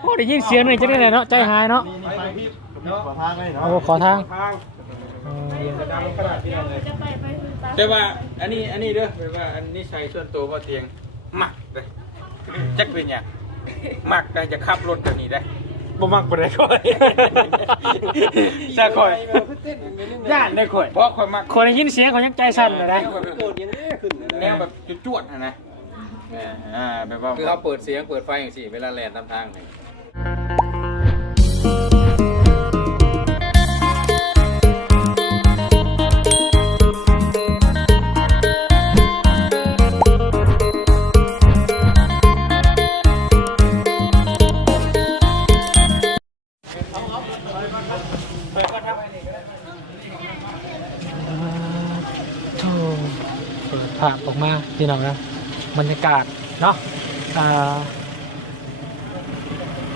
โอ้ได้ยินเสียงหน่อยจะได้ไหนเนาะใจหายเนาะนี่นี่ไปพี่ขอทางเลยเนาะโอ้ขอทางทางจะดังขนาดนี้เลยจะไปไปคือไปแต่ว่าอันนี้อันนี้เด้อแปลว่าอันนี้ใช้ส่วนตัวบ่เตียงมักเลยจักเป็นหยังมักได้จะขับรถตัวนี้ได้ บ่มักบ่ได้ค่อยซะค่อยย่านได้ค่อยเพราะค่อยมักคนได้ยินเสียงเขายังใจสั่นเลยได้แนวแบบจวดๆนะนะอ่าแบบว่าคือเขาเปิดเสียงเปิดไฟอย่างสิเวลาแลนตามทางนี่โพี่น้องนะบรรยากาศเนาะ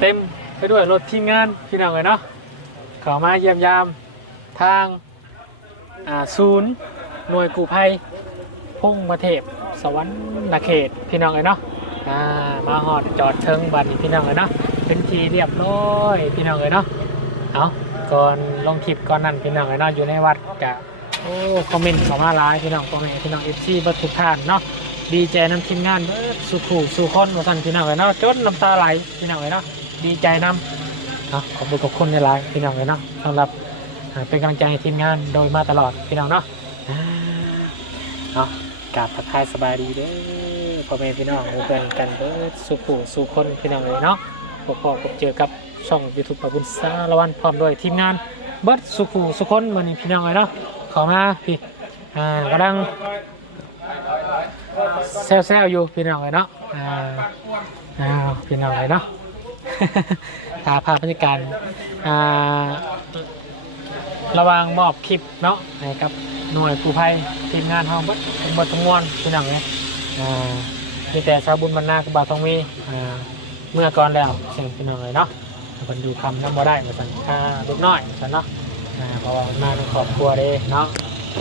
เต็มไปด้วยรถทีมงานพี่น้องเลยเนาะข้ามาเยี่ยมยามทางศูนย์หน่วยกู้ภัยพุ่งประเทศสวรรค์นาเขตพี่น้องเลยเนาะมาหอดจอดเชิงบันพี่น้องเลยเนาะเป็นทีเรียบร้อยพี่น้องเลยเนาะเอาก่อนลงคลิปก่อนนั้นพี่น้องเลยเนาะอยู่ในวัดกะ โอ้คอมเมนต์เข้ามาหลายพี่น้องพ่อแม่พี่น้องเอฟซีบัดทุกท่านเนาะดีใจนำทีมงานเบิดสุขูสู่คนมาสั่นพี่น้องเลยเนาะจนน้ำตาไหลพี่น้องเลยเนาะดีใจนำเนาะขอบคุณขอบคุณในไลน์พี่น้องเลยเนาะสำหรับเป็นกำลังใจให้ทีมงานโดยมาตลอดพี่น้องเนาะเนาะกราบทักทายสบายดีเด้อพ่อแม่พี่น้องหมู่เพื่อนกันเบิดสุขูสู่คนพี่น้องเลยเนาะพบพอพบเจอกับช่องยูทูบปะบุญสารวันพร้อมด้วยทีมงานเบิดสุขูสุคนวันนี้พี่น้องเลยเนาะ ขอมาพี่อ่ากำลังแซวๆอยู่พี่น้องเลยเนาะอ่าอ้าพี่น้องเลยเนาะถ่ายภาพบรรยากาศอ่าระวังมอบคลิปเนาะให้กับหน่วยกู้ภัยทีมงานเฮาเบิดเป็นบทงวลพี่น้องเลยอ่ามีแต่ชาวบุญบรรณากับบาวทองมีอ่าเมื่อก่อนแล้วเสียงพี่น้องเลยเนาะคนดูคำน้ำบ่ได้มาสั่นค่าลูกน้อยมาสั่นเนาะ อ่าเพราะว่ามาในครอบครัวเด้เนาะ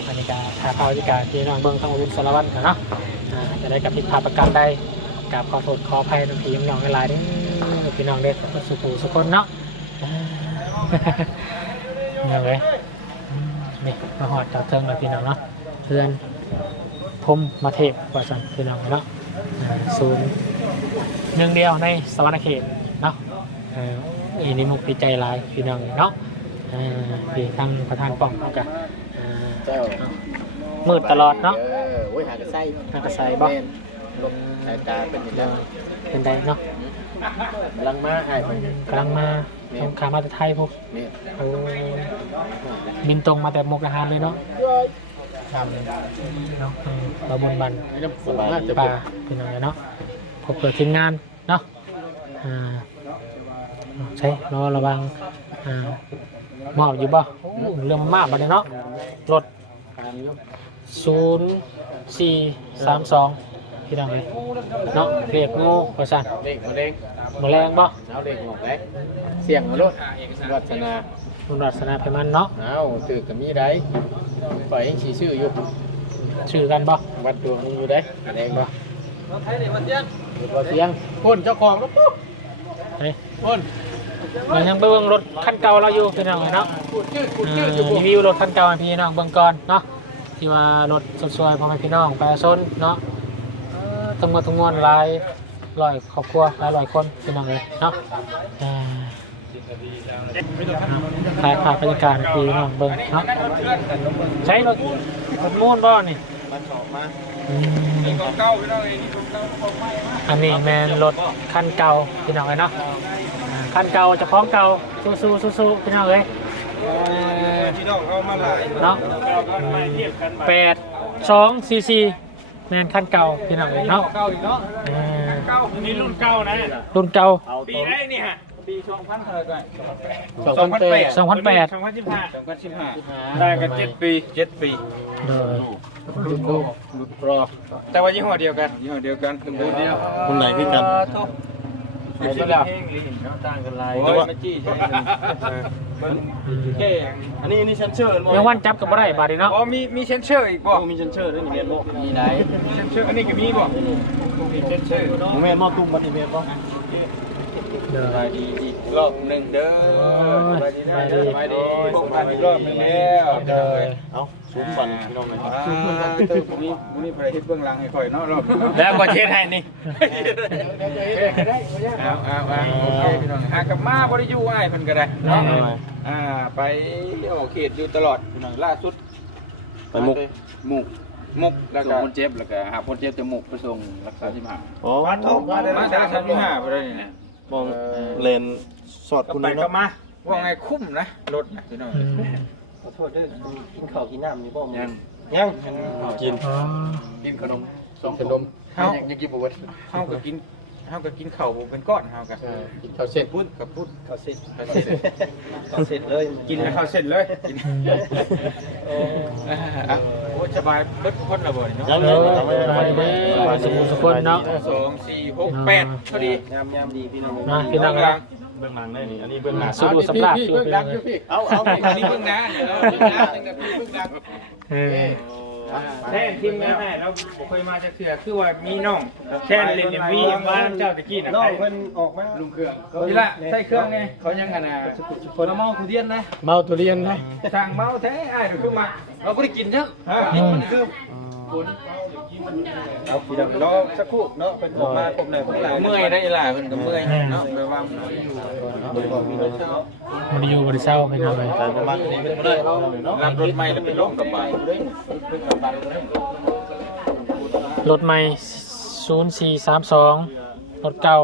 บรรยากาทาภาพบรรยากาศที่น้องเบิ้งต้องรุ่นสารวัตรเนาะอ่าจะได้กับผิพาประการใดกราบขอโทษขออภัยทุกทีน้องหลายๆเด้อพี่น้องเด้อสุขุสุคนเนาะอ่าเนี่ยเลยนี่มาหอดจอดเทิงแล้วพี่น้องเนาะเพื่อนพรมมาเทพว่าสันพี่น้องเนาะศูนย์หนึ่งเดียวในสวรรค์เขตเนาะอีนี่มุกดีใจหลายพี่น้องเนาะ ดีทั้งประธานป้องกันเจ้ามืดตลอดเนาะโอ้ยหากระไส้หากระไส้บ่แม่นลมสายตาเป็นย่างนั้นเป็นไดเนาะกำลังมาให้ไปกำลังมาตรงขามาแต่ไทยพวกบินตรงมาแต่มุกดาหารเลยเนาะทำเนาะอืมเราบนบันป่าเป็นเป็นอะไรเนาะพบเปิดทีมงานเนาะใช่รอระวังอ่า มอบอยู่บ่เรื่องมากบัดนี้เนาะรถทางยกศูนย์สี่สามสองพี่น้องเลยเนาะเรียกงูประสานเด็กมาเด้งหมแรงบ่เอาเด็กออกได้เสียงมาโลดวัฒนาคุณรัศนาเพมันเนาะเอาถือกับมีได้ปล่อยให้ชี้ชื่ออยู่ชื่อกันบ่วัดดวงอยู่ได้กันเองบ่วัดเสียงพ่นเจ้าของรถปุ๊บเฮ้ ยพ่นเรายังไปเบิ่งรถคันเก่าเราอยู่พี่น้องเลยเนาะพูดชื่อพูดอ่ชื่ออยู่าบ่รีวิวรถคันเก่าให้พี่น้องเบิ่งก่อนเนาะที่ว่ารถสวยๆพ่อแม่พี่น้องประชาชนเนาะเอ่อทั้งหมดทั้งมวลหลายร้อยครอบครัวหลายร้อยคนพี่น้องเลยเนาะอ่าถ่ายภาพบรรยากาศให้พี่น้องเบิ่งเนาะใช้รถรถมูนบ่นี่มันออกมาอืมของเก่าพี่น้องเอ้ยนี่ของเก่าของใหม่มาอันนี้แมนรถคันเก่าพี่น้องเลยเนาะอ่า คันเก่าเจะพร้าของเก่าสู้ๆสู้ๆพี่น้องเลยพี่น้องเขามาหลายเนาะแปดสองสี่สี่แมนคันเก่าพี่น้องเลยเนาะเก่าอีกเนาะอ่าเก่านี่รุ่นเก่านะรุ่นเก่าปีได้นี่ฮะปีสองพันเท่าไหร่ก่อนสองพันแปดสองพันแปดสองพันสิบห้าสองพันสิบห้าได้กันเจ็ดปีเจ็ดปีเลยดูโก้ดูกรอบแต่ว่ายี่ห้อเดียวกันยี่ห้อเดียวกันสมบูรณ์เดียวคนไหนพี่กัน ไปเบิ่งแล้ว เพลงลิ้นเนาะต่างกันหลายโอ้ย มาจี้ใช่เบิ่งแค่อันนี้นี่เซนเซอร์แมงวันจับกับบ่ได้บาดนี้เนาะอ๋อมีมีเซนเซอร์อีกบ่โอ้มีเซนเซอร์ด้วยนี่เมนบ่มีไหนเซนเซอร์อันนี้ก็มีบ่มีเซนเซอร์เมนบ่ตุ้มบันนี่เมนบ่ เด้อ สบายดีอีกรอบหนึ่งเด้อสบายดีนะเด้อสบายดีพบกันอีกรอบหนึงแล้วเด้อเอ้าซุ้มบันพี่น้องเลยอ่าเติมนี้นี้ไปเฮ็ดเบื้องหลังให้ข่อยเนาะรอบแล้วก็เช็ดให้นี่เอาเอาเอาโอเคพี่น้องหากลับมาบ่ได้อยู่อ้ายเพิ่นก็ได้เนาะอ่าไปออกเขตอยู่ตลอดพี่น้องล่าสุดไปมุกมุกมุกแล้วส่ก็งคนเจ็บแล้วก็หาคนเจ็บจะหมกไปส่งรักษาที่มหาอ๋อมาแต่ละชั้นที่ห้าไปเลยเนี่ย มองเลนสอดก็คุณไปเลยก็เนาะมาว่าไงคุ้มนะรถนะพี่น้องอืมขอโทษด้วยกินข้าวกินน้ำนี่บ่ยังยังกินอ๋อกินขนมสองขนมยังยังกินบ่หมดเฮาก็กิน เฮาก็กินข้าวบ่เป็นก้อนเฮาก็เออกินข้าวเส้นพูดกับพูดข้าวเสร็จข้าวเสร็จข้าวเสร็จเลยกินแล้วข้าวเสร็จเลยกินอะโอ้ยสบายเบิดคนละบ่นี่เนาะยังเลยทำไมทำไมไม่สมุสุคนเนาะสองสี่หกแปดพอดียามยามดีพี่น้องมาพี่น้องกคลารับงเบื้องหลังได้นี่อันนี้เบื้องหน้าสู้ดูสำราญอยู่เพิ่งดังอยู่พี่เอาเอาอันนี้เพิ่งนะเดี๋ยวเราเพิ่งนะตั้งแต่พี่เพิ่งดังเออ แท่นทีมงานให้เราบ่เคยมาจะเถื่อคือว่ามีน้องแท่นเล่นเอ็มวีมาเจ้าตะกี้น่ะน้องใครเพิ่นออกมาลุงเครื่องนี่ละใส่เครื่องไงเขายังขนาดคนละเมาคุเดียนนะเมาตัวเรียนนะทางเมาแท้อ้ายก็คือมาเราก็ได้กินเยอะฮะอืมคือ เอาพี่น้องรอสักครู่เนาะเป็นออกมาครบเลยคนหลายเมื่อยได้ล่ะเพิ่นก็เมื่อยเนาะแปลว่ามีรถเช่ามันอยู่บริเซาพี่น้องเลยการประมาณนี้เป็นบ่ได้เนาะรับรถใหม่แล้วไปลงกับไปรถใหม่0432รถเก่า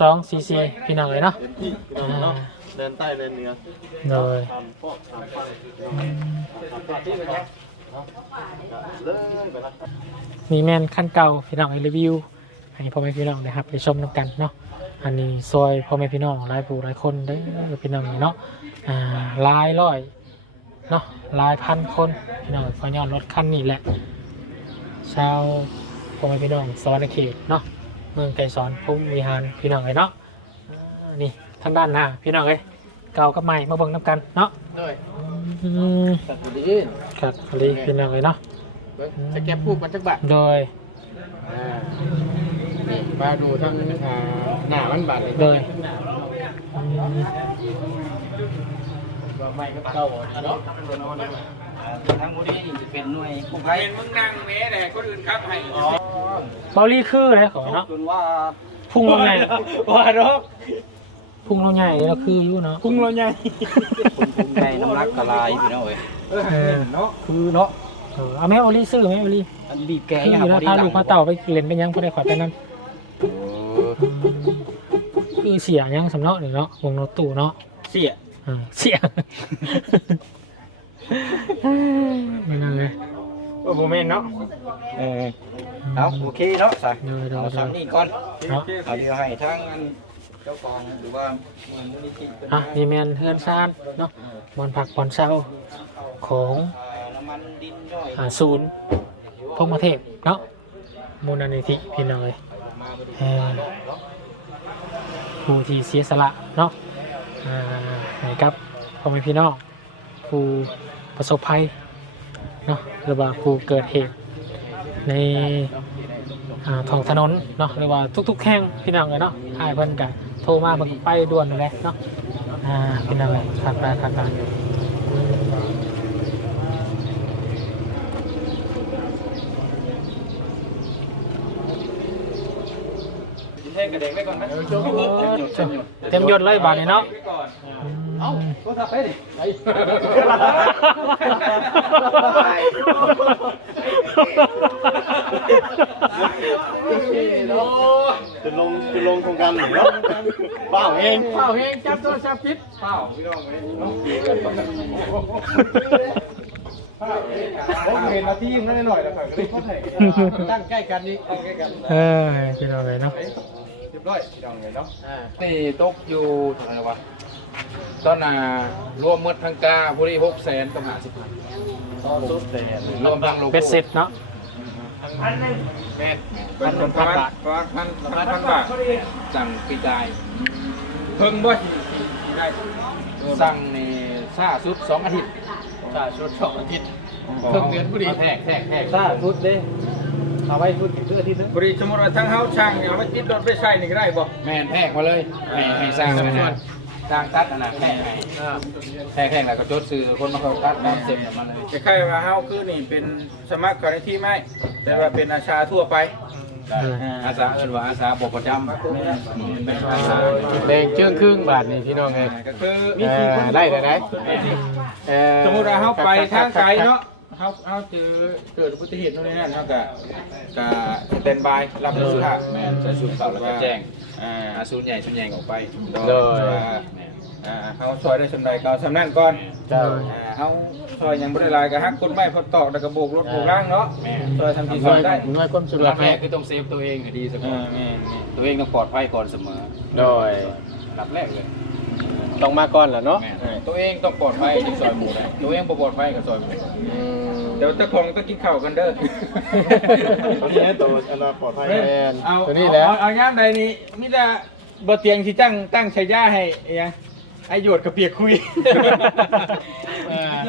8244พี่น้องเลยเนาะที่พี่น้องเนาะเดินใต้เดินเหนือดยตามพวกตามฟังตามฟังที่เลย มีแมนขั้นเก่าพี่น้องรีวิวให้พ่อแม่พี่น้องนะครับไปชมกันเนาะอันนี้ซอยพ่อแม่พี่น้องหลายผู้หลายคนได้พี่น้องเนาะอ่าหลายร้อยเนาะหลายพันคนพี่น้องขอย้อนรถคันนี้แหละชาวพ่อแม่พี่น้องสวรรณเขตเนาะเมืองไกรสอนพุ่มวิหารพี่น้องเลยเนาะนี่ทางด้านหน้าพี่น้องเลย เก่ากับใหม่มาเบิ่งน้ำกันเนาะด้วยอืมสัตว์ดีครับพอดีพี่น้องเลยเนาะจะแก็บพูดมันจักบาทโดย อ่านี่มาดูทั้งอ่าหน้ามันบาทเลยโดยอืมไม่ก็เก่าเนาะทางบุรีจะเป็นหน่วยกู้ภัยเป็นมึงนั่งแม่แต่คนอื่นครับให้เบาลี่คือเลยขอเนาะ จนว่าพุ่งลงใหญ่ว่าดอก พุ่งลงใหญ่แล้วคืออยู่เนาะกุ้งเราใหญ่ภูมิใจน้ำรักกะลายพี่น้องเอ้ยเออเนาะคือเนาะเออเอาแม่เบาลี่ซื้อไหมเบาลี่อันบีบแกคืออยู่นะพาลูกพาเต่าไปเล่นเป็นยังพอได้ขอไปนั่นคือเสียยังสำเนาะนี่เนาะวงโนตู่เนาะเสียเออเสียไม่นั่นเลยโอ้โหเมนเนาะเออเอาโอเคเนาะใส่โดยโดเอายโดสามยนี่ก่อนเนาะเอาเดี๋ยวให้ทั้งอัน เจ้าของหรือว่ามูลนิธิเป็นอะมีแมนเฮือนซานเนาะบอลผักบอลเช้าของน้ำมันดินย่อยอ่าศูนย์พงประเทศเนาะมูลนิธิพี่น้องเลยเอ่อผู้ที่เสียสละเนาะอ่าให้กับพ่อแม่พี่น้องผู้ประสบภัยเนาะหรือว่าผู้เกิดเหตุในอ่าท้องถนนเนาะหรือว่าทุกๆแห่งพี่น้องเลยเนาะทายเพิ่นกัน โทรมาเพิ่นก็ไปด่วนเลยเนาะอ่าพี่น้องเลยขัดไปขัดไปเท่กระเด็กไว้ก่อนนะเต็มยศเลยบาทนี้เนาะไว้ก่อนเอ้าโทรศัพท์ไปดิไป จะลงจะลงโครงการหนึ่งเนาะเปล่าเองเป้าเฮงจับโทรศัพท์พิษเป้าพี่น้องเลยเนาะผมเห็นมาที่นั่นหน่อยแล้วก็รีบเข้าไปตั้งใกล้กันนี่ตั้งใกล้กันเออพี่น้องเลยเนาะเรียบร้อยพี่น้องเลยเนาะอ่านี่ตกอยู่เท่าไหร่วะตอนน่ะรวมหมดทั้งกาผู้ที่หกแสนต้องหาสิบพันตอนสุดเลยรวมทั้งโลโก้เป็ดเสร็จเนาะทั้ง พันหนึ่งแม่นเป็นคนประมาณประมาณพันพันพันบาทสั่งปีกายเพิ่งบ่ได้สั่งในซ่าสุดสองอาทิตย์ซ่าสุดสองอาทิตย์เพิ่งเดือนพอดีแทกแทกแทกซ่าชุดเด้เอาไว้ชุดอีกเพื่ออาทิตย์นึงบริสมมติว่าทั้งเฮาช่างเนี่ยเอามาติดรถไปใช้นี่ก็ได้บ่แม่นแทกมาเลยให้ให้สร้างนะฮะ สร้างตัดนะนะแทกให้แทกแทกแล้วก็จดซื้อคนมาเขาตัดตามเสร็จมาเลยคล้ายๆว่าเฮาคือนี่เป็นสมัครก่อนในที่ไหมแต่ว่าเป็นอาชาทั่วไป อาสาเอิ้นว่าอาสาบกประจำเป็นอาสาแดงเชื่องครึ่งบาทนี่พี่น้องไงก็คือเอ่อได้ได้ได้เอ่อสมมุติว่าเฮาไปทางไกลเนาะ เฮาเฮาเจอเกิดอุบัติเหตุตรงนี้นั่นเฮาก็ก็สแตนบายรับรู้ค่ะแม่นใส่ชุดเก่าแล้วก็แจ้งอ่าอาศูนย์ใหญ่ศูนย์ใหญ่ออกไปโดยว่าอ่าเฮาซอยได้สำใดก็เอาสำนั้นก่อนเจ้าอ่าเฮาซอยยังบ่ได้หลายก็ฮักคนไม้พอตอกแล้วก็โบกรถโบกล่างเนาะซอยทำที่หซน่อวยยได้หน่วยความสุสุรดแพแรทกย์คือต้องเซฟตัวเองให้ดีเสมอ่าอแม่นตัวเองต้องปลอดภัยก่อนเสมอโดยหลับแรกเลยต้องมาก่อนแหละเนาะแม่ตัวเองต้องปลอดภัยที่ซอยหมู่ได้ตัวเองบ่ปลอดภัยกับซอยหมู่ๆ เดี๋ยวตะคองต้องกินข้าวกันเด้อนี่ตัวอันนั้นปลอดภัยแม่นเอาตัวนี้แหล้ว เอาเอาย่ามใดนี้มิได้บ่เตียงสิตั้งตั้งฉายาให้อิหยังไอหยวดกับเปียกคุย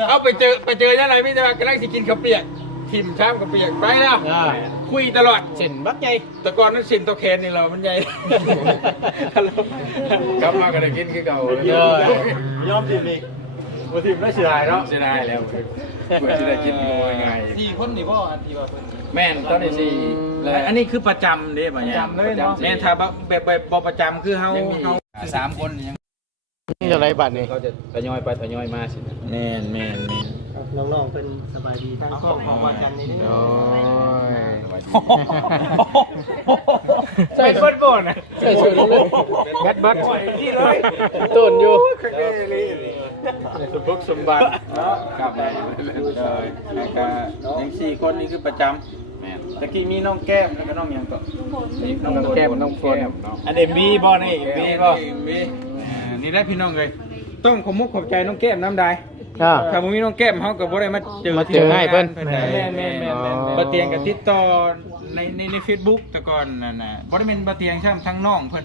เอาไปเจอไปเจอยังไงมิได้ว่ากำลังสิกินข้าวเปียกทิมช้ามกับเปียกไปแล้ว อ่า คุยตลอด เส้นบักใหญ่ แต่ก่อนนั้นสินตัวแคนนี่เรามันใหญ่ กลับมาก็ได้กินคือเก่าเยอะ ยอมทีมอีก บ่ทีมได้เสียดายเนาะ เสียดายแล้ว เพื่อจะได้กินงูง่ายสี่คนนี่บ่ออันที่ว่าเพิ่นแม่นตอนนี้สิอันนี้คือประจำเด้บ่เนี่ยประจำเลยเนาะ แม่นถ้าบ่แบบแบบบ่ประจำคือเฮาเฮาสามคนยังนี่อะไรบัตรนี่เขาจะทยอยไปทยอยมาสิแม่นแม่นแม่นน้องๆเป็นสบายดีทั้งครอบของวันจันทร์นี้โอ้ยใส่เบิดบ่น่ะใส่ชุดเลยแบดบัตที่เลยต้นอยู่ สมบุกสมบัติเนาะกลับได้เลยแล้วก็ยังสี่คนนี่คือประจำแม่นตะกี้มีน้องแก้มแล้วก็น้องหยังก็นี่น้องแก้มน้องแก้มเนาะอันเอ็มบีบ่นี่เอ็มบีบ่นี่ได้พี่น้องเลยต้องขอมุกขอบใจน้องแก้มน้ำใดอ่าถ้าบ่มีน้องแก้มเฮาก็บ่ได้มาเจอมาเจอให้เพิ่นแม่นแม่นแม่นแม่นอ๋อบ่เตียงกับติดต่อในในใน Facebook แต่ก่อนนั่นน่ะบ่ได้เป็นบ่เตียงใช่ทั้งน้องเพิ่น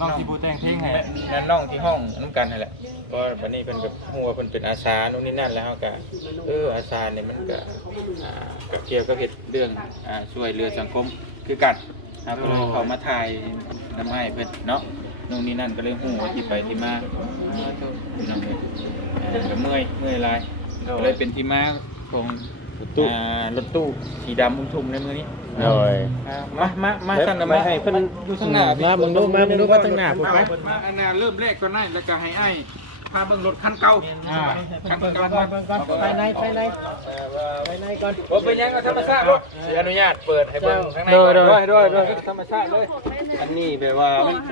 น้องที่บูแต่งเพลงให้นั่นน้องที่ห้องนํกันนั่นแหละก็บัดนี้เพิ่นก็ฮู้ว่าเพิ่นเป็นอาสาโน่นนี่นั่นแล้วเฮาก็เอออาสาเนี่ยมันก็อ่าก็เกี่ยวกับเฮ็ดเรื่องอ่าช่วยเหลือสังคมคือกันเฮาก็เลยเข้ามาถ่ายนำให้เพิ่นเนาะนู่นนี่นั่นก็เลยฮู้ว่าที่ไปที่มานี่ก็นำเพิ่นเออก็เมื่อยเมื่อยหลายก็เลยเป็นที่มาของอ่ารถตู้สีดำทุ่มๆในมือนี้ โดย อ่ามามามาสั่นนะไม่มาให้เพิ่นดูข้างหน้ามาเบิ่งดูมาเบิ่งดูว่าตั้งหน้าพูดไปมาอันน่ะเริ่มแรกก็ได้แล้วก็ให้ไอ้พาเบิ่งรถคันเก่าอ่าคันเก่าภายในภายในภายในก่อนโอ้เป็นยังก็ธรรมชาติบ่ขออนุญาตเปิดให้เบิ่งข้างในโดยโดด้วยด้วยด้วยธรรมชาติเลยอันนี้แบบว่า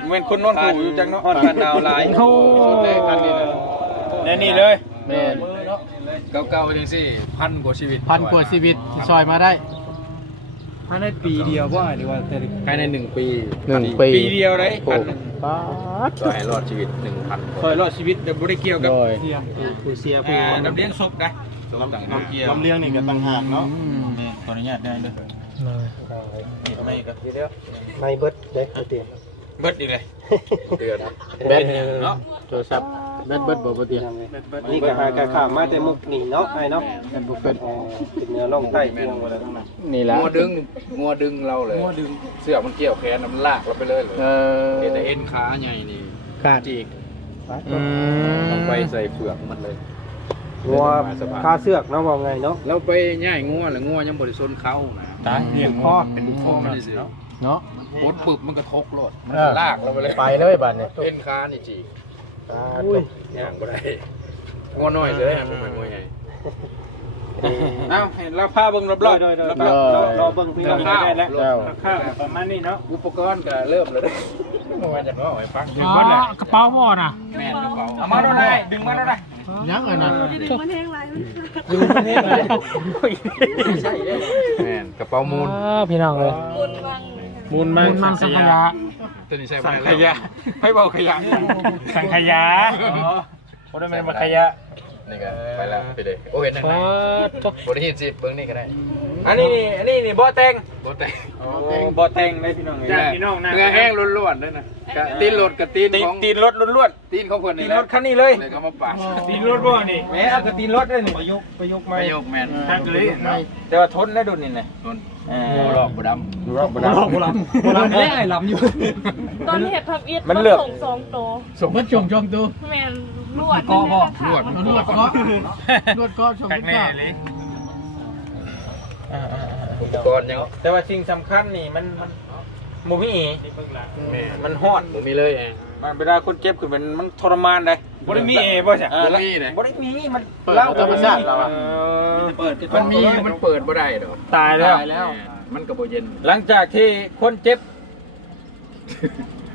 เว้นคนนอนหูอยู่จังเนาะฮอดพันดาวหลายโอ้ในคันนี้นะและนี่เลยแม่นเก่าๆจังซี่พันกว่าชีวิตพันกว่าชีวิตที่ซอยมาได้ ภายในปีเดียวว่าหรือว่าแต่ภายในหนึ่งปีหนึ่งปีปีเดียวเลยโอ้คันหนึ่งป๊าดก็ให้รอดชีวิตหนึ่งพันคอยรอดชีวิตแต่บ่ได้เกี่ยวกับโดยผู้เสียผู้อ่าน้ำเลี้ยงศพได้ต้องต่างหากลำเลียงนี่ก็ต่างหากเนาะนี่ขออนุญาตได้เลยนี่ไม่ก็ไม่เบิดเด้อเตียเบิดอีกเลยเดือนแบตเนาะโทรศัพท์ แบตเบิดบ่บ่เตียงนี่ก็หากะข้ามมาแต่มุกนี่เนาะไอ้เนาะแบตบ่เป็นอ๋อเป็นเนื้อล่องใต้เตียงหมดแล้วทั้งนั้นนี่ล่ะงัวดึงงัวดึงเราเลยงัวดึงเสื้อมันเกี่ยวแขนมันลากเราไปเลยเลยเออเห็นแต่เอ็นขาใหญ่นี่ขาดจีกอืต้องมไปใส่เปลือกมันเลยงัวคาเสือกเนาะว่าไงเนาะเราไปย่ายงัวหรืองัวยังบริสุทธิ์เข้านะตายเลี้ยงคอดเป็นโค้งนี่สิเนาะปดปึบมันก็ทกรถมันเออลากเราไปเลยไปเลยบัดนี้เอ็นขานี่จี กอุ้ย ย่างบ่ได้งัวน้อยจะได้มันเป็นงัวใหญ่เอ้าเห็นเราพาเบิ่งรอบๆรอบรอรอเบิ่งพี่น้องได้แล้วเจ้าๆข้าวประมาณนี้เนาะอุปกรณ์ก็เริ่มเลยมันจะง้อไอ้ฟังอ๋อกระเป๋าพ่อน่ะแม่นกระเป๋าเอามาเราได้ดึงมาเราได้ยังอันนั้นดึงมันแห้งไรอยู่ประเทศไหนแม่นกระเป๋ามูลอ๋อพี่น้องเลยบุญวังมูลมูมาลมังสังขยา ตัวนี้ใช่ไหมสังขยาให้เบาขยะสังขยาโอ้ได้แม่นมาขยะ นี่ก็ไปแล้วไปเลยโอ้เห็นนั่นฟานะดจ้ะบริหิตสิเบิ้งนี่ก็ได้อันนี้นี่อันนี้นี่บ่แต่งบ่แต่โอ้บ่แต่งเลยพี่น้องเกลือแห้งล้วนๆด้วยนะกะตีนรถกับตีนตีนของตีนรถล้วนตีนของคนๆตีนี่นรถคันนี้เลยเลยก็มาปาดตีนรถบ่นี่แหมเอาก็ตีนรถได้นี่ประยุกต์ประยุกต์มาไม่ยกแมนทางเลยแต่ว่าทนได้ดุนนี่นะโดนเอบ่อหลอกบ่ดำรอบบ่ได้บ่รับบ่รับได้ไอ้ลำอยู่ ตอนเห็ดทับอิดมันเลือกส่งสองโตสมมติชมชมตัวแมน ลวดก็พอลวดนวดก็นวดก็ชมคักทุกแน่อย่างเลยอุปกรณ์ยังแต่ว่าสิ่งสำคัญนี่มันมันบ่มีอีมันฮอดบ่มีเลยเองมันเวลาคนเจ็บคือมันมันทรมานเลยบ่ได้มีเอบ่ใช่บ่มีเลยบ่ได้มีมันเปิดเอาธรรมชาติเราอะเปิดมันมีมันเปิดบ่ได้ดอกตายแล้วแม่นมันก็บ่เย็น หลังจากที่คนเจ็บ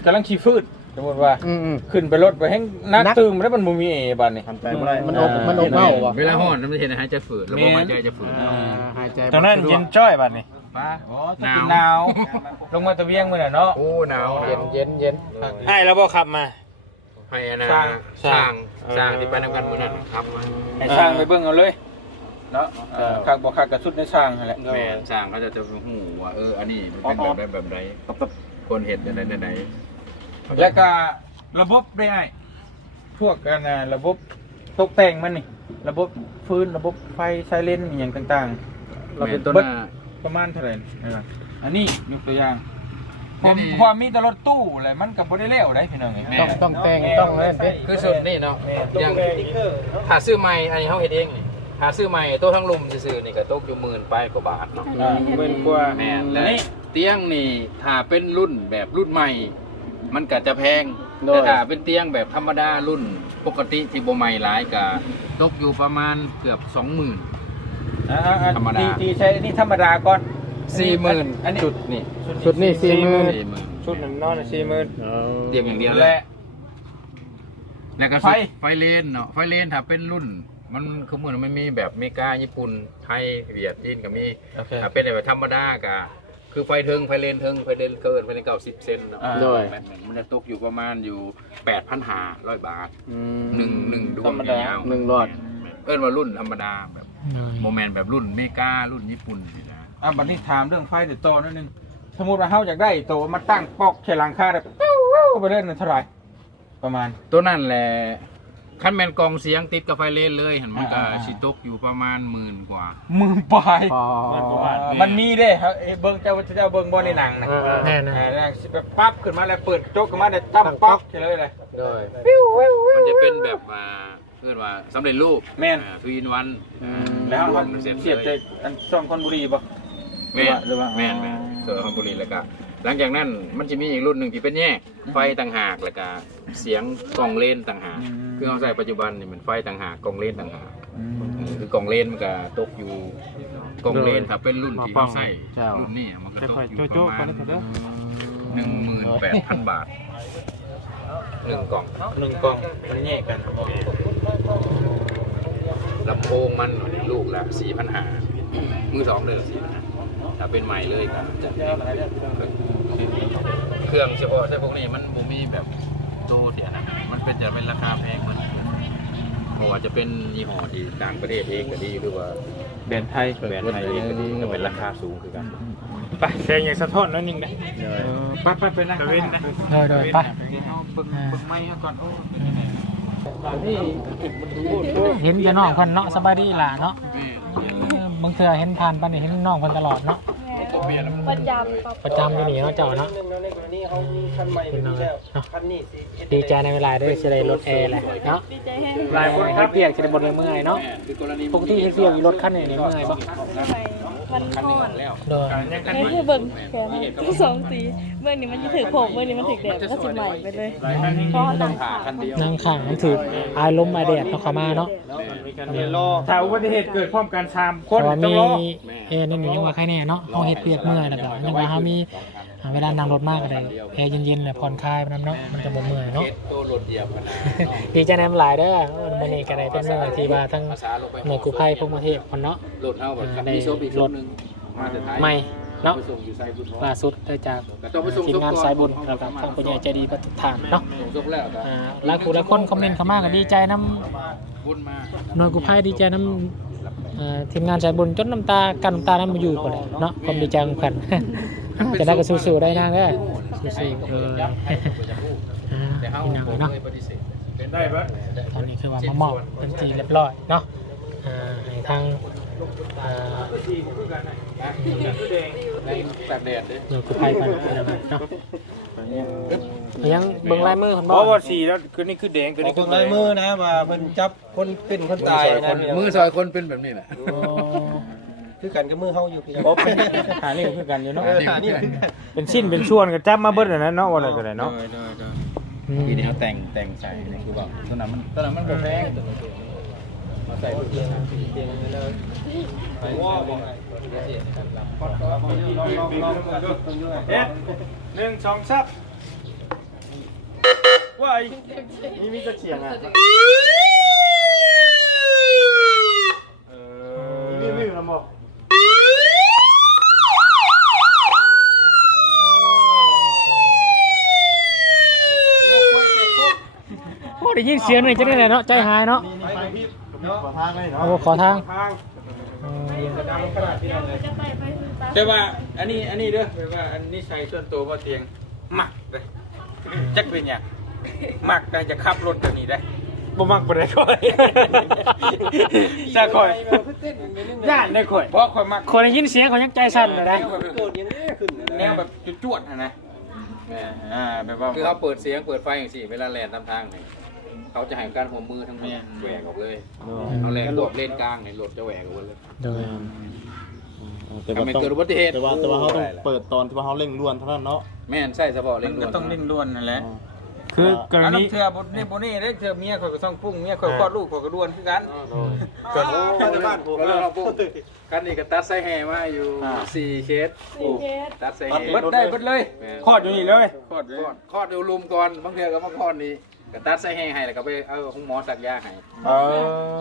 กำลังชีฟืด สมมติว่าอืม ขึ้นไปรถไปแห้งนัก ตื่มแล้วมันบ่มีเอบัดนี่ ทำใจบ่ได้มันอบมันอบเมาว่ะเวลาฮ้อนมันเห็นหายใจฝืดแล้วบ่หายใจจะฝืดหายใจตอนนั้นเย็นจ้อยบัดนี่ป้าอ๋อหนาวหนาวลงมาตะเวียงมื้อน่ะเนาะโอ้หนาวเย็นเย็นเย็นไอ้แล้วบ่ขับมา ให้อันนะสร้าง สร้างสร้างที่ไปนำกันมื้อนั้นครับมาให้สร้างไปเบิ่งเอาเลยเนาะเออคักบ่คักก็สุดในสร้างนั่นแหละแม่นสร้างเขาจะจะหูว่าเอออันนี้มันเป็นแบบใดแบบใดคนเห็นแบบใดแบบใด แล้วก็ระบบได้ไอ้พวกกันน่ะระบบตกแต่งมันนี่ ระบบฟืนระบบไฟไซเรนอหย่างต่างเราเป็นต้นหน้าๆประมาณเท่าไหร่นะครับอันนี้ยกตัวอย่างผนี่มนี่พอมีแต่รถตู้อะไรมันก็บ่ได้เร็วได้พี่น้องเอ้ยแม่ต้องต้องแต่งต้องนั่นเด้คือสุดนี่เนาะอย่างหาซื้อใหม่อันนี้เขาเฮ็ดเองนี่หาซื้อใหม่โต๊ะทั้งลุมซื่อๆนี่ก็ตกอยู่หมื่นไปกว่าบาทเนาะ อ่าเบิ่นกว่า แม่นและนี่เตียงนี่ถ้าเป็นรุ่นแบบรุ่นใหม่ มันก็จะแพงแต่ถ้าเป็นเตียงแบบธรรมดารุ่นปกติที่บ่ใหม่หลายก็ตกอยู่ประมาณเกือบ 20,000 อ่าอ่าอ่าธรรมดา ที่ที่ใช้นี่ธรรมดาก่อน40,000อันนี้จุดนี่ชุดนี้สี่หมื่น40,000 ชุดหนึ่งนอนสี่หมื่น เตียงอย่างเดียวเลยและแล้วก็ไฟ สุดไฟเลนเนาะไฟเลนถ้าเป็นรุ่น มันคือเหมือนมันมีแบบอเมริกาญี่ปุ่นไทยเวียดจีนก็มีโอเค ถ้าเป็นแบบธรรมดาก็ คือไฟเทิงไฟเลนเทิงไฟเลนเกินไฟเลนเก่าสิบเซนเนาะอ่าโดยมันมันจะตกอยู่ประมาณอยู่แปดพันหาร้อยบาทหนึ่งหนึ่งดวธรงรมดา ยาวๆหนึ่งรอดเอิ้นว่ารุ่นธรรมดาแบบโมเมนต์แบบรุ่นอเมริการุ่นญี่ปุ่นนี่นะ อะบัดนี้ถามเรื่องไฟเดี๋ยวโตนิดนึง สมมติว่าเฮาอยากได้โตมาตั้งปอกเฉลังคาแบบปิ้วปิ้วไปเล่นนั่นเท่าไหร่ประมาณ ตัวนั่นแหละ คันแมนกองเสียงติดกับไฟเลนเลยเห็นมันก็อ่าๆชิตกอยู่ประมาณหมื่นกว่ามือปลายพอมันมีเด้ครับเอ้ยเบิ้งเจ้าเจ้าเบิ้งบ่ในหนังนะแน่นะอ่าหนังสิแบบปั๊บขึ้นมาแล้วเปิดโจ๊กขึ้นมาเนี่ยตั้มป๊อกเฉยเลยเลย โดยมันจะเป็นแบบอ่าเรียกว่าสำเร็จรูปแม่น ทวีนวันแล้วมันเสร็จเสียบใจเลยอันช่องคอนบุรีป่ะแม่นหรือว่า แม่นแม่นเสือคอมบุรีแล้วก็ หลังจากนั้นมันจะมีอีกรุ่นหนึ่งที่เป็นแยกไฟต่างหากแล้วก็เสียงกล่องเลนต่างหากคือเอาใส่ปัจจุบันนี่มันไฟต่างหากกล่องเลนต่างหากเออคือกล่องเลนมันก็ตกอยู่กล่องเลนถ้าเป็นรุ่นที่เขาใส่รุ่นนี้มันก็ตกอยู่ประมาณหนึ่งหมื่นแปดพันบาทหนึ่งกล่องหนึ่งกล่องมันแยกกันลำโพงมันลูกละสี่พันหามือสองเลยสี่พันหาถ้าเป็นใหม่เลยก็จะ เครื่องเฉพาะใช่พวกนี้มันบ่มีแบบโตเดียวนะมันเป็นจะเป็นราคาแพงมันเพราะว่าจะเป็นยี่ห้อที่ต่างประเทศเองก็ดีหรือว่าแบรนด์ไทยแบรนด์ไทยเองก็ดีก็เป็นราคาสูงคือกันไปแซงอย่างสะท้อนนิดนึงนะไปไปไปนั่งวินนะโดยโดยไปเอาเบิ่งเบิ่งไม้ให้ก่อนโอ้เห็นจะน้องเพิ่นเนาะสบายดีล่ะเนาะเออบางเทื่อเห็นผ่านไปนี่เห็นน้องเพิ่นตลอดเนาะ ประจำครับประจำอยู่นี่เนาะเจ้าเนาะหนึ่งในกรณีเขามีคันใหม่เป็นแล้วคันนี้สิดีใจในเวลาได้สิได้รถแอร์แหละเนาะดีใจแห้งหลายคนครับเปียกสิได้บ่ได้เมื่อยเนาะคือกรณีปกติเฮ็ดเปียกอยู่รถคันนี้นี่เมื่อยบ่ ทำไมมันห่อนแล้วโดยนี่คือเบิ่งแขนทั้งสองสีเมื่อนี้มันจะถือผมเมื่อนี้มันถือแดดมันก็สิใหม่ไปเลยเพราะหลังขาคันเดียวนั่งข้างมันถืออายลมอายแดดเนาะเข้ามาเนาะมีการเรียนรอถ้าอุบัติเหตุเกิดพร้อมกันสามคเพราะนว่าต้อมีงรอแอร์นี่ยังว่าใครแน่เนาะเฮาเฮ็ดเปียกเมื่อยแล้วก็ยังว่าเฮามีอ่า เวลานั่งรถมากก็ได้แอร์เย็นๆแล้วผ่อนคลายไปนำเนาะมันจะบ่เมื่อยเนาะเกตโตรถเหยียบมันนะดีใจนำหลายเด้อวันนี้ก็ได้เป็นเมื่อที่ว่าทั้งภาษาลงไปหน่วยกู้ภัยพวกประเทศคนเนาะ รถเฮาแบบมีโซบอีกรถนึงมาแต่ท้ายใหม่เนาะไปส่งอยู่ไซบุญล่าสุดได้จากก็ต้องไปส่งทีมงานศพก่อสายบุญแล้วก็ทางผู้ใหญ่ใจดีประทานเนาะส่งศพแล้วก็อ่าหลายผู้หลายคนคอมเมนต์เข้ามาก็ดีใจน้บุญมาำหน่วยกู้ภัยดีใจน้ำเอ่อทีมงานสายบุญจนน้ำตากันน้ำตาน้ำมาอยู่คนเลยเนาะความดีใจของกัน จะได้ก็สู้ๆได้นางได้อสู้ๆเลยอ่าแต่เฮาพี่น้องบ่เนาะเคยปฏิเสธได้ปะตอนนี้คือว่ามามอบเป็นทีเรียบร้อยเนาะอ่าให้ทางอ่าในตากแดดเด้หน่วยกู้ภัยกันพี่น้องเนาะยังเบิ่งลายมือคนเพบ่ราะว่าสีแล้วคือนี่คือแดงคือนี่นี่คืคืออลายมือนะว่าเพิ่นจับคนเป็นคนตายนะพี่น้องมือซอยคนเป็นแบบนี้แหละ โอ้ คือกันกับมือเฮาอยู่พี่น้องโอ้เป็นหานี่คือกันอยู่เนาะ เออหานี่คือกันเป็นชิ้นเป็นส่วนก็จับมาเบิดอันนั้นเนาะว่าอะไรก็ได้เนาะอืม ทีนี้เขาแต่งแต่งใส่นี่คือแบบตอนนั้นมันตอนนั้นมันบ่แพงมาใส่ลูกเรือเอ็ดหนึ่งสองซับว้ายนี่มีจะเสียงอะเออนี่มีอยู่นะบ่โอ้ ได้ยินเสียงหน่อยจะได้ไหนเนาะใจหายเนาะขอทางเลยเนาะโอ้ขอทางทางอืมจะไปไปซื้อตาแต่ว่าอันนี้อันนี้เด้อแปลว่าอันนี้ใช้ส่วนตัวบ่เตียงมักเลยจักเป็นหยังมักได้จะขับรถตัวนี้ได้บ่มักบ่ได้ค่อยจะค่อยย่านได้ค่อยเพราะค่อยมักคนได้ยินเสียงเขายังใจสั่นเลยนะโกรธยังได้ขึ้นแนวแบบจวดๆนะนะอ่าแบบว่าคือเขาเปิดเสียงเปิดไฟอย่างสิเวลาแล่นตามทางนี่ เขาจะให้การหัวมือทั้งหมดแหวกออกเลยเอาแล่นรถเลนกลางนี่รถจะแหวกออกเลยโดยแต่ถ้าว่าไม่ต้องเกิดอุบัติเหตุแต่ว่าแต่ว่าเขาต้องเปิดตอนที่ว่าเขาเร่งด่วนเท่านั้นเนาะแม่นใช่เฉพาะมัเร่นงด่ก็วนต้องเล่นล้วนนั่นแหละคือกรอันนั้ณีนเธอบนนี่บนนี่ได้เธอเมียข่อยก็ต้องพุ่งเมียข่อยคลอดลูกข่อยก็ด้วนคือกัน ก็บ้านผมก็เลยเอาปุ๊บกันนี่ก็ตัดไส้แห่มาอยู่สี่เคสสี่เคส ตัดไส้เบิแห่ดได้เบิดเลยคลอดอยู่นี่เลยคลอดคลอดคลอดเดี๋ยวลุมก่อนบางเทื่อก็มาคลอดนี่ ก็ตัดไส้แห่ให้แล้วก็ไปเอาของหมอสักยาให้เอ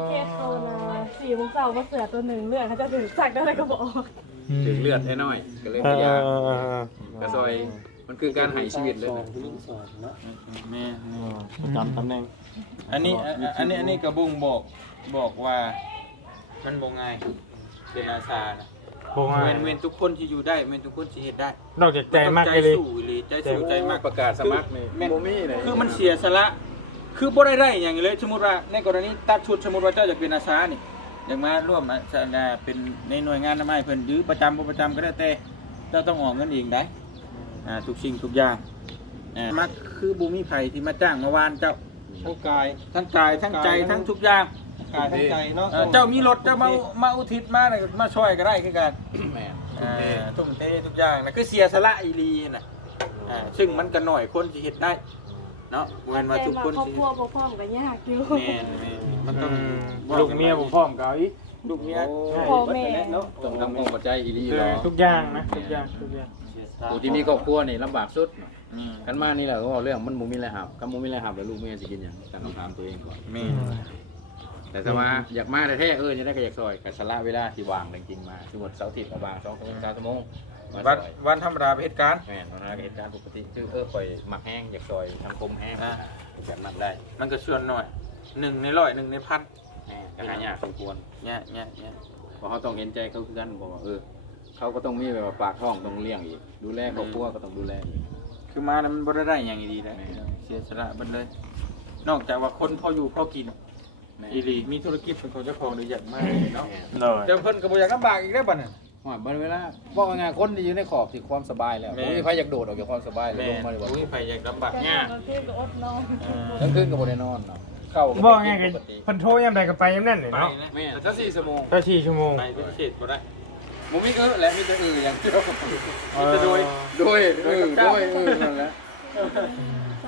เคสโตนะสี่โมงเช้ามาเสือตัวหนึ่งเลือดเขาจะถึงสักได้อะไรก็บอกถึงเลือดให้น้อยก็เลยพยายามก็ซอยมันคือการให้ชีวิตเลยนะแม่ประจำตำแหน่งอันนี้อันนี้อันนี้กระบุงบอกบอกว่า มันบ่ง่ายเป็นอาสานะ บ่ง่าย เว้นเว้นทุกคนที่อยู่ได้เว้นทุกคนที่เฮ็ดได้นอกจากใจมากใจเลยสู้อีหลีใจสู้ใจมาก ประกาศสมัครนี่แม่นโมมี่เลยคือมันเสียสละ คือบ่ได้ได้อย่างนี้เลย สมมติว่าในกรณีตัดชุดสมมติว่าเจ้าอยากเป็นอาสานี่อยากมาร่วมอาสาเป็นในหน่วยงานทำไมเพิ่นหรือประจำบ่ประจำก็ได้แต่เจ้าต้องออกเงินเองได้อ่าทุกสิ่งทุกอย่างอ่ามักคือบ่มีไผที่มาจ้างมาวานเจ้าทั้งกาย ทั้งกายทั้งใจทั้งทุกอย่าง กายทั้งใจเนาะ เอ่อเจ้ามีรถเจ้ามามาอุทิศมาน่ะมาช่วยก็ได้คือกันแม่นอ่าทุ่มเททุกอย่างนะคือเสียสละอีหลีน่ะอ่าซึ่งมันก็น้อยคนสิเฮ็ดได้เนาะบ่แม่นว่าแต่ทุกมาคนครอบสิครัวบ่พร้อมกันยากอยู่ แม่นแม่นมันต้องลูกเมียผมพร้อมกับอีกลูกเมียพ่อแม่ เนาะต้องทำความเข้าใจอีหลีหรอทุกอย่างนะทุกอย่างทุกอย่างผู้ที่มีครอบครัวนี่ลำบากสุด อืมกันมานี่แหละก็บอกเรื่องมันบ่มีอะไรหับกันบ่มีอะไรหับแล้วลูกเมียสิกินหยังตั้งคำถามตัวเองก่อน แม่น แต่ถ้าว่าอยากมาแท้ๆเออจะได้ก็อยากซอยก็สละเวลาที่ว่างจริงๆมาสมมุติเสาร์อาทิตย์ก็ว่าง2ชั่วโมง3ชั่วโมงมาซวันอยวันธรรมดาเป็นเหตุการณ์แม่นวันนั้นก็เหตุการณ์ปกติคือเออปล่อยหมักแห้งอยากซอยทางคมแห้งอ่าแบบนั้นได้มันก็ส่วนหน่อยหนึ่งในร้อยหนึ่งในพันแม่ก็หายากสมควร เนี่ยเนี่ยเนี่ยเพราะเขาต้องเห็นใจเขาคือกันบอกว่าเออเขาก็ต้องมีแบบว่าปากท้องต้องเลี้ยงอีก ดูแลครอบครัวก็ต้องดูแลอีก คือมาแล้วมันบ่ได้ได้อย่างดีนะเสียสละเบันเลย นอกจากว่าคนพออยู่พอกิน แม่อีหลีมีธุรกิจเป็นของเจ้าของหรืออยากมากเนาะโดยเดี๋ยวเพิ่นก็บ่อยากลำบากอีกแล้วบัดน่ะว่าบัดเวลาบอกว่างานคนที่อยู่ในขอบที่ความสบายแล้วแม่ผมมีใครอยากโดดออกจากความสบายเลยแม่ลงมาเลยว่าอุ้ยไผอยากลำบากแต่ยากบางทีก็อดนอนทั้งคืนก็บ่ได้นอนเนาะเข้าบอกไงกันเพิ่นโทรยามใดก็ไปยามนั้นนี่ไปเนาะนะแม่ถ้าสี่ชั่วโมงก็4ชั่วโมงไปพิเศษบ่ได้ผมมีเออและมีแต่เอออย่างเดียวมีแต่โดยโดยเออโดยเออนั่นแหละ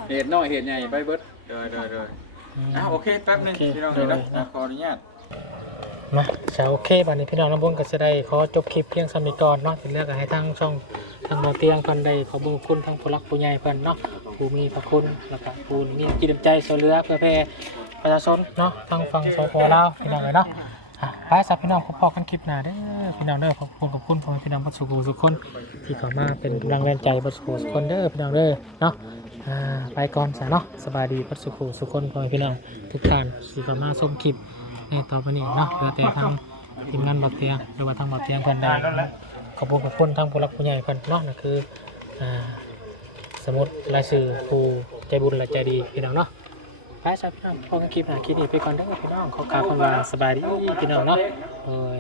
เหตุน้อยเหตุใหญ่ไปเบิด โดยโดยโดย อะโอเคแป๊บหนึงพี่น้องเดี๋ยวนะอะขออนุญาตมาจะโอเคบัดนี้พี่น้องน้ำบนก็จะได้ขอจบคลิปเพียงสามีก่อนเนาะที่เหลือกให้ทางช่องทางบ่อเตียงเพิ่นได้ขอบุญคุณทางผู้รักผู้ใหญ่เพิ่นเนาะผู้มีพระคุณแล้วก็ผู้มีจิตน้ำใจช่วยเหลือเพื่อแผ่ประชาชนเนาะทางฝั่งสปลาวพี่น้องเลยเนาะอะไปสับพี่น้องขอพอกันคลิปหน้าเด้อพี่น้องเด้อขอบคุณขอบคุณพ่อแม่พี่น้องบัดสุขุสุขคนที่เข้ามาเป็นกำลังแรงใจบัดสุขุสุขคนเด้อพี่น้องเด้อเนาะอ่า ไปก่อนซะเนาะสบายดีบัดสุขสุขคนพ่อพี่น้องทุกท่านที่เข้ามาชมคลิปในต่อไปนี้เนาะเหลือแต่ทางทีมงานบัดเตียงหรือว่าทางบัดเตียงเพิ่นได้ขอบคุณขอบคุณทางผู้รักผู้ใหญ่เพิ่นเนาะนั่นคืออ่าสมุดรายชื่อผู้ใจบุญและใจดีพี่น้องเนาะไปจ้ะพี่น้องพอกันคลิปหน้าคลิปนี้ไปก่อนเด้อพี่น้องขอกล่าวคำว่าสบายดีพี่น้องเนาะโอ้ย